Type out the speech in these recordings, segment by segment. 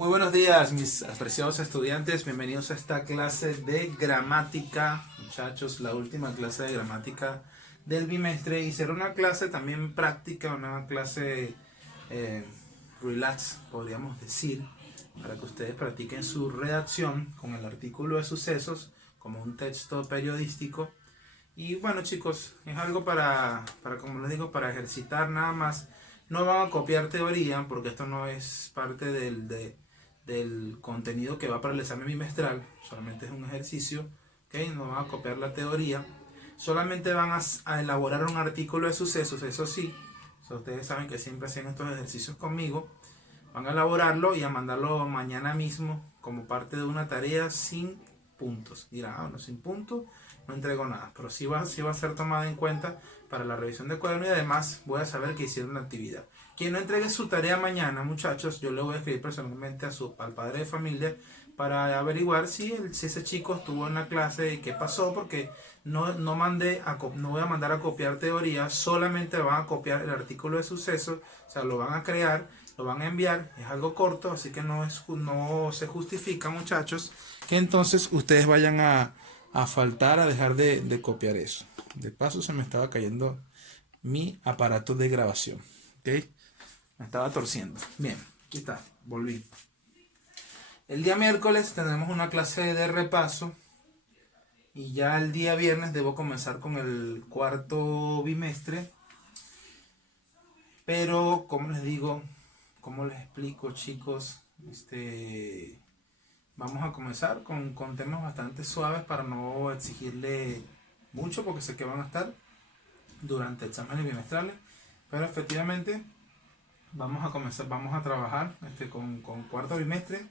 Muy buenos días, mis apreciados estudiantes. Bienvenidos a esta clase de gramática, muchachos, la última clase de gramática del bimestre. Y será una clase también práctica, una clase relax, podríamos decir, para que ustedes practiquen su redacción con el artículo de sucesos como un texto periodístico. Y bueno, chicos, es algo como les digo, para ejercitar nada más. No van a copiar teoría porque esto no es parte del contenido que va para el examen bimestral, solamente es un ejercicio, ¿okay? No van a copiar la teoría, solamente van a elaborar un artículo de sucesos, eso sí, ustedes saben que siempre hacen estos ejercicios conmigo, van a elaborarlo y a mandarlo mañana mismo como parte de una tarea sin puntos. Dirán, no, sin puntos no entrego nada, pero sí va a ser tomada en cuenta para la revisión de cuaderno y además voy a saber que hicieron la actividad. Quien no entregue su tarea mañana, muchachos, yo le voy a escribir personalmente al padre de familia para averiguar si ese chico estuvo en la clase y qué pasó, porque no voy a mandar a copiar teoría, solamente van a copiar el artículo de suceso, o sea, lo van a crear, lo van a enviar, es algo corto, así que no se justifica, muchachos, que entonces ustedes vayan a faltar, a dejar de copiar eso. De paso se me estaba cayendo mi aparato de grabación, ¿ok? Me estaba torciendo. Bien, aquí está, volví. El día miércoles tendremos una clase de repaso y ya el día viernes debo comenzar con el cuarto bimestre. Pero, como les digo, como les explico, chicos, vamos a comenzar con temas bastante suaves para no exigirle mucho, porque sé que van a estar durante exámenes bimestrales, pero efectivamente vamos a trabajar con cuarto bimestre,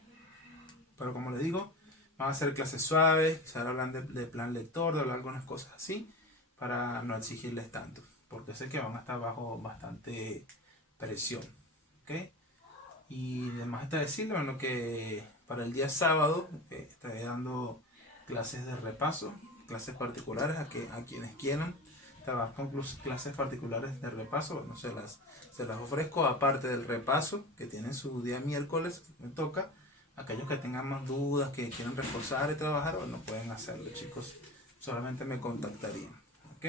pero como les digo, van a ser clases suaves, se hablan de plan lector, de hablar algunas cosas así, para no exigirles tanto, porque sé que van a estar bajo bastante presión, ¿ok? Y además está decirlo, bueno, que para el día sábado estaré dando clases de repaso, clases particulares a quienes quieran trabajar con clases particulares de repaso. Bueno, se las ofrezco aparte del repaso que tienen su día miércoles, me toca. Aquellos que tengan más dudas, que quieran reforzar y trabajar, bueno, pueden hacerlo, chicos, solamente me contactarían, ¿ok?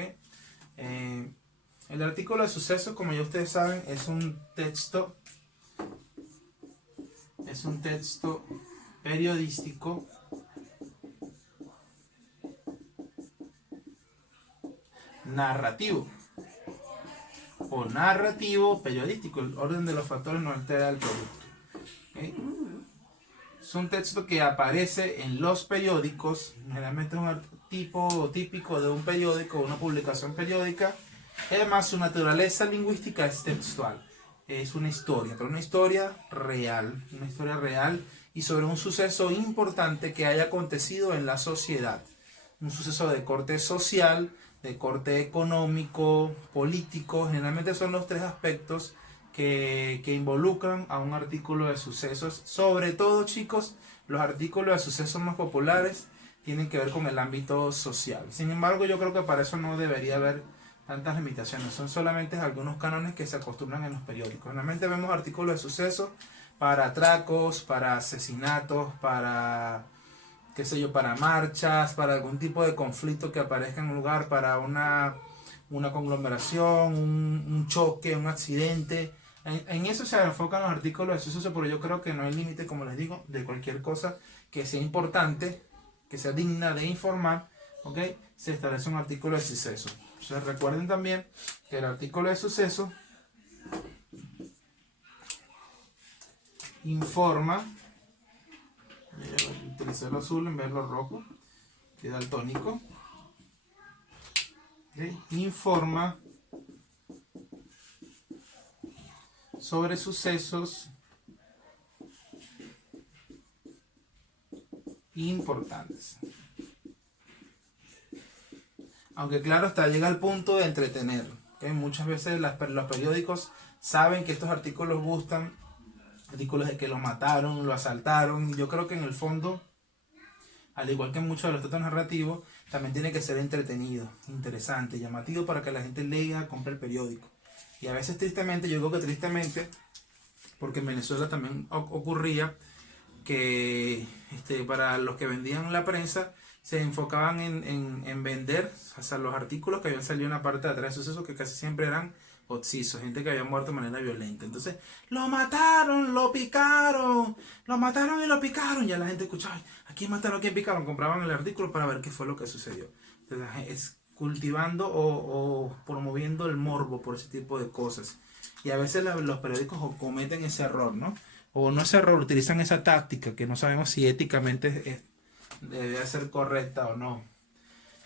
El artículo de sucesos, como ya ustedes saben, es un texto periodístico narrativo o narrativo periodístico. El orden de los factores no altera el producto, ¿okay? Es un texto que aparece en los periódicos, generalmente es un tipo típico de un periódico, una publicación periódica. Además, su naturaleza lingüística es textual. Es una historia, pero una historia real y sobre un suceso importante que haya acontecido en la sociedad. Un suceso de corte social, de corte económico, político. Generalmente son los tres aspectos que involucran a un artículo de sucesos. Sobre todo, chicos, los artículos de sucesos más populares tienen que ver con el ámbito social. Sin embargo, yo creo que para eso no debería haber tantas limitaciones, son solamente algunos cánones que se acostumbran en los periódicos. Normalmente vemos artículos de sucesos para atracos, para asesinatos, para, qué sé yo, para marchas, para algún tipo de conflicto que aparezca en un lugar, para una conglomeración, un choque, un accidente. En eso se enfocan los artículos de sucesos, pero yo creo que no hay límite, como les digo, de cualquier cosa que sea importante, que sea digna de informar, ¿ok? Se establece un artículo de suceso. Entonces recuerden también que el artículo de suceso informa, utilicé el azul en vez de lo rojo, queda el tónico, ¿okay? Informa sobre sucesos importantes. Aunque claro, hasta llega al punto de entretener, ¿okay? Muchas veces los periódicos saben que estos artículos gustan, artículos de que lo mataron, lo asaltaron. Yo creo que en el fondo, al igual que en muchos de los textos narrativos, también tiene que ser entretenido, interesante, llamativo para que la gente lea, compre el periódico. Y a veces tristemente, yo creo que tristemente, porque en Venezuela también ocurría, que para los que vendían la prensa se enfocaban en vender, o sea, los artículos que habían salido en la parte de atrás de sucesos, que casi siempre eran occisos, gente que había muerto de manera violenta. Entonces, lo mataron, lo picaron, lo mataron y lo picaron. Ya la gente escuchaba, ¿a quién mataron, a quién picaron? Compraban el artículo para ver qué fue lo que sucedió. Entonces, es cultivando o promoviendo el morbo por ese tipo de cosas. Y a veces los periódicos cometen ese error, ¿no? O no ese error, utilizan esa táctica que no sabemos si éticamente debe ser correcta o no.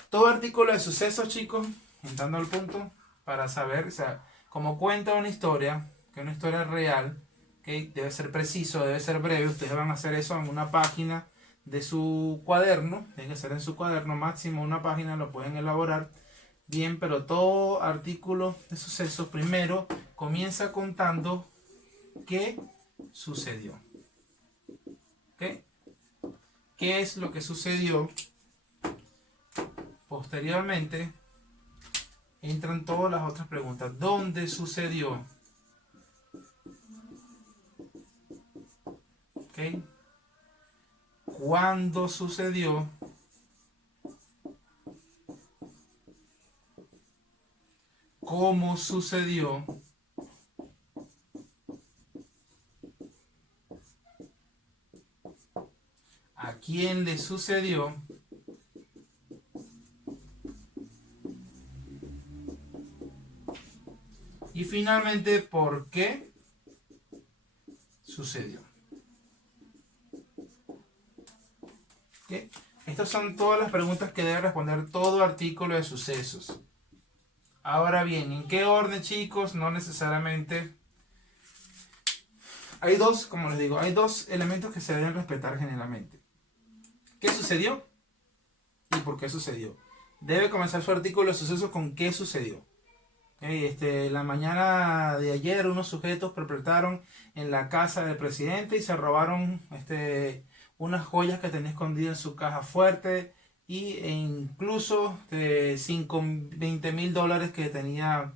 Todo artículo de sucesos, chicos, entrando al punto, para saber, o sea, como cuenta una historia, que es una historia real, que debe ser preciso, debe ser breve, ustedes van a hacer eso en una página de su cuaderno, tiene que ser en su cuaderno, máximo una página, lo pueden elaborar bien, pero todo artículo de sucesos primero comienza contando qué sucedió. ¿Ok? ¿Qué es lo que sucedió? Posteriormente entran todas las otras preguntas. ¿Dónde sucedió? ¿Ok? ¿Cuándo sucedió? ¿Cómo sucedió? ¿A quién le sucedió? Y finalmente, ¿por qué sucedió? ¿Okay? Estas son todas las preguntas que debe responder todo artículo de sucesos. Ahora bien, ¿en qué orden, chicos? No necesariamente. Hay dos, como les digo, hay dos elementos que se deben respetar generalmente. ¿Qué sucedió? ¿Y por qué sucedió? Debe comenzar su artículo de sucesos con ¿qué sucedió? La mañana de ayer unos sujetos perpetraron en la casa del presidente y se robaron unas joyas que tenía escondidas en su caja fuerte e incluso $20,000 que tenía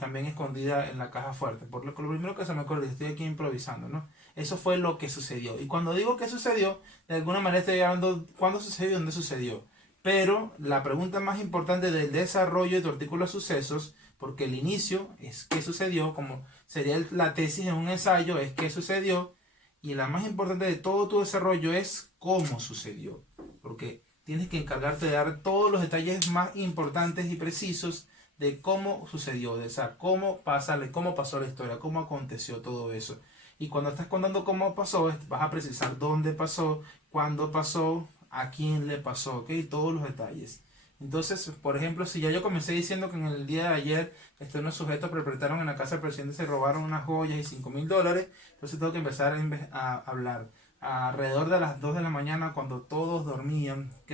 también escondida en la caja fuerte. Por lo primero que se me ocurre, estoy aquí improvisando, ¿no? Eso fue lo que sucedió. Y cuando digo que sucedió, de alguna manera estoy hablando cuándo sucedió y dónde sucedió. Pero la pregunta más importante del desarrollo de tu artículo de sucesos, porque el inicio es qué sucedió, como sería la tesis en un ensayo, es qué sucedió, y la más importante de todo tu desarrollo es cómo sucedió, porque tienes que encargarte de dar todos los detalles más importantes y precisos de cómo sucedió, de cómo pasó la historia, cómo aconteció todo eso. Y cuando estás contando cómo pasó, vas a precisar dónde pasó, cuándo pasó, a quién le pasó, ¿ok? Todos los detalles. Entonces, por ejemplo, si ya yo comencé diciendo que en el día de ayer unos sujetos perpetraron en la casa del presidente, se robaron unas joyas y $5,000, entonces tengo que empezar a hablar alrededor de las 2 de la mañana cuando todos dormían, ¿ok?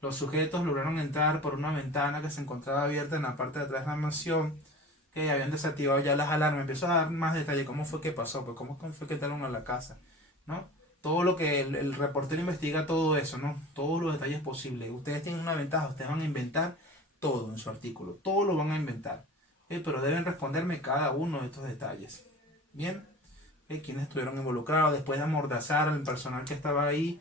Los sujetos lograron entrar por una ventana que se encontraba abierta en la parte de atrás de la mansión, que habían desactivado ya las alarmas. Empiezo a dar más detalle, cómo fue que pasó, pues cómo fue que entraron a la casa, ¿no? Todo lo que el reportero investiga, todo eso, ¿no? Todos los detalles posibles. Ustedes tienen una ventaja, ustedes van a inventar todo en su artículo, todo lo van a inventar, pero deben responderme cada uno de estos detalles. Bien, quienes estuvieron involucrados, después de amordazar al personal que estaba ahí,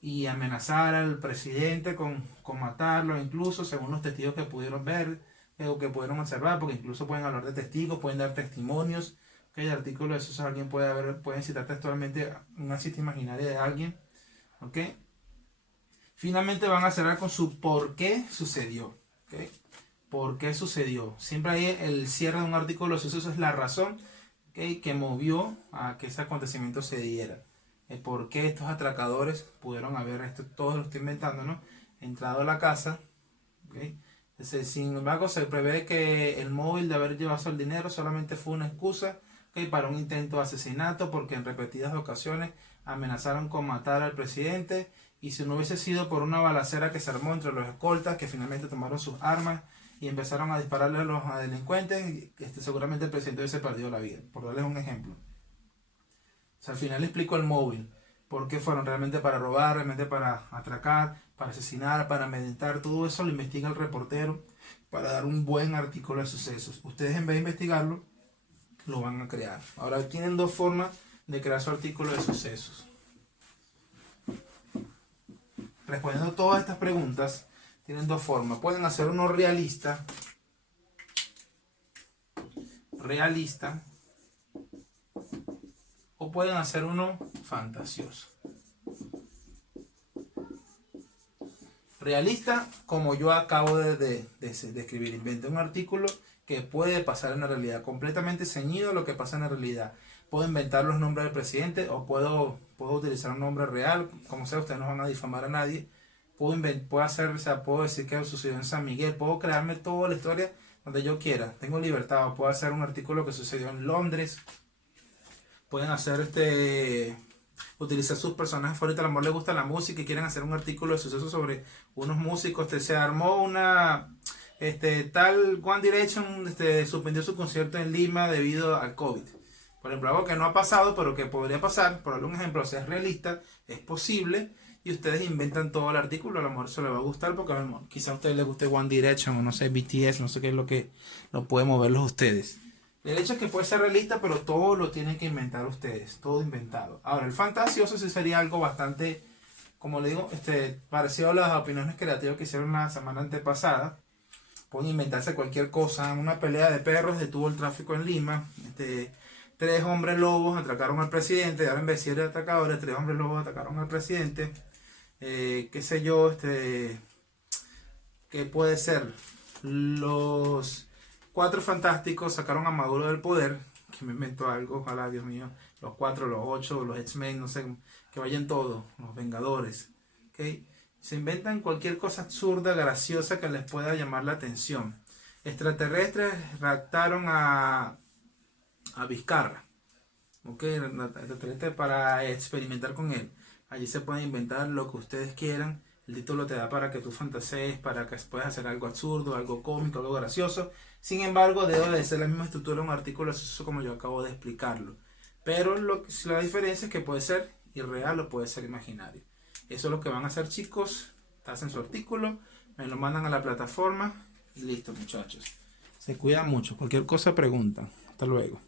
y amenazar al presidente con matarlo, incluso según los testigos que pudieron ver o que pudieron observar, porque incluso pueden hablar de testigos, pueden dar testimonios. El artículo de eso alguien pueden citar textualmente una cita imaginaria de alguien. ¿Ok? Finalmente van a cerrar con su por qué sucedió. ¿Ok? ¿Por qué sucedió? Siempre ahí el cierre de un artículo de suceso es la razón, ¿okay?, que movió a que ese acontecimiento se diera. El por qué estos atracadores pudieron haber, todo lo estoy inventando, ¿no?, entrado a la casa. ¿Okay? Sin embargo, se prevé que el móvil de haber llevado el dinero solamente fue una excusa, ¿okay?, para un intento de asesinato, porque en repetidas ocasiones amenazaron con matar al presidente, y si no hubiese sido por una balacera que se armó entre los escoltas, que finalmente tomaron sus armas y empezaron a dispararle a los delincuentes, seguramente el presidente hubiese perdido la vida, por darles un ejemplo. O sea, al final explico el móvil, por qué fueron realmente para robar, realmente para atracar, para asesinar, para amedrentar. Todo eso lo investiga el reportero para dar un buen artículo de sucesos. Ustedes, en vez de investigarlo, lo van a crear. Ahora tienen dos formas de crear su artículo de sucesos. Respondiendo todas estas preguntas, tienen dos formas. Pueden hacer uno realista, o pueden hacer uno fantasioso. Realista, como yo acabo de escribir, inventé un artículo que puede pasar en la realidad, completamente ceñido a lo que pasa en la realidad. Puedo inventar los nombres del presidente o puedo utilizar un nombre real, como sea, ustedes no van a difamar a nadie. Puedo decir que sucedió en San Miguel, puedo crearme toda la historia donde yo quiera, tengo libertad. O puedo hacer un artículo que sucedió en Londres. Pueden hacer utilizar sus personajes favoritos. A lo mejor les gusta la música y quieren hacer un artículo de suceso sobre unos músicos. Se armó tal One Direction suspendió su concierto en Lima debido al COVID. Por ejemplo, algo que no ha pasado, pero que podría pasar. Por algún ejemplo, si es realista, es posible. Y ustedes inventan todo el artículo. A lo mejor eso les va a gustar porque quizá a ustedes les guste One Direction o no sé, BTS, no sé qué es lo que no puede moverlos ustedes. El hecho es que puede ser realista, pero todo lo tienen que inventar ustedes, todo inventado. Ahora, el fantasioso sí sería algo bastante, como le digo, parecido a las opiniones creativas que hicieron la semana antepasada. Pueden inventarse cualquier cosa. Una pelea de perros detuvo el tráfico en Lima. 3 hombres lobos atacaron al presidente. Ahora en vez de atacadores, 3 hombres lobos atacaron al presidente. Qué sé yo, ¿qué puede ser? Los 4 fantásticos sacaron a Maduro del poder, que me inventó algo, ojalá, Dios mío, los 4, los 8, los X-Men, no sé, que vayan todos, los Vengadores, ¿okay? Se inventan cualquier cosa absurda, graciosa que les pueda llamar la atención. Extraterrestres raptaron a Vizcarra, ¿okay? Extraterrestres para experimentar con él. Allí se pueden inventar lo que ustedes quieran. El título te da para que tú fantasees, para que puedas hacer algo absurdo, algo cómico, algo gracioso. Sin embargo, debe de ser la misma estructura de un artículo suceso como yo acabo de explicarlo. Pero la diferencia es que puede ser irreal o puede ser imaginario. Eso es lo que van a hacer, chicos. Hacen su artículo, me lo mandan a la plataforma y listo, muchachos. Se cuidan mucho. Cualquier cosa preguntan. Hasta luego.